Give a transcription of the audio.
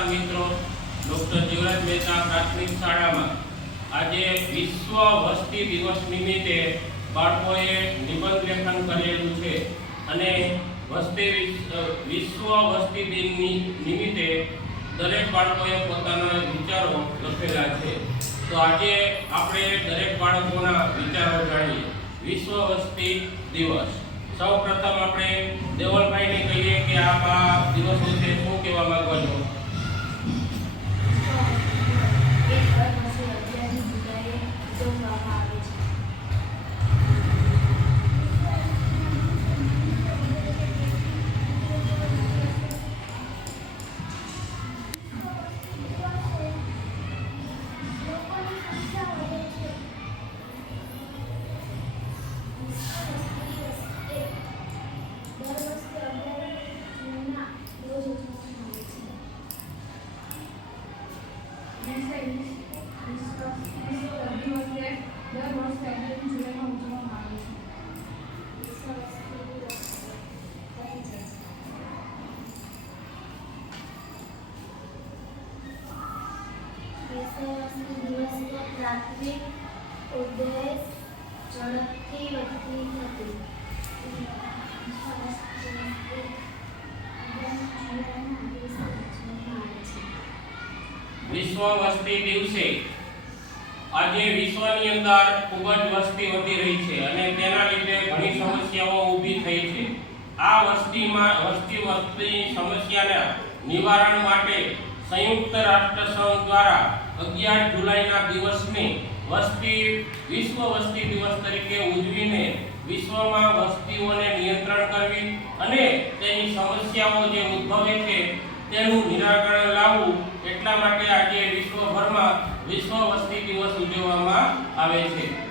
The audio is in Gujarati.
નમસ્કાર મિત્રો. ડૉક્ટર જીવરાજ મહેતા પ્રાથમિક શાળામાં. આજે વિશ્વ વસ્તી દિવસ નિમિત્તે બાળકોએ નિબંધ લેખન કરેલું છે અને વસ્તી વિશ્વ વસ્તી દિનની નિમિત્તે દરેક બાળકોએ પોતાના વિચારો લખેલા છે. તો આજે આપણે દરેક બાળકોના વિચારો જાણીએ. વિશ્વ વસ્તી દિવસ. સૌ પ્રથમ આપણે દેવલભાઈને કહીએ કે આપ આ દિવસ વિશે શું કહેવા માંગો છો? પ્રાથમિક ઉદ્દેશ ઝડપથી વધતી હતી. વિશ્વ વસ્તી દિવસે આજે વિશ્વની અંદર ખૂબ જ વસ્તી વધી રહી છે અને તેના લીધે ઘણી સમસ્યાઓ ઊભી થઈ છે. આ વસ્તીમાં વસ્તી વસ્તી સમસ્યાના નિવારણ માટે સંયુક્ત રાષ્ટ્ર સંઘ દ્વારા અગિયાર જુલાઈના દિવસને વસ્તી વિશ્વ વસ્તી દિવસ તરીકે ઉજવીને વિશ્વમાં વસ્તીઓને નિયંત્રણ કરવી અને તેની સમસ્યાઓ જે ઉદ્ભવે છે તેનું નિરાકરણ લાવવું એટલા માટે આજે વિશ્વભરમાં વિશ્વ વસ્તી દિવસ ઉજવવામાં આવે છે.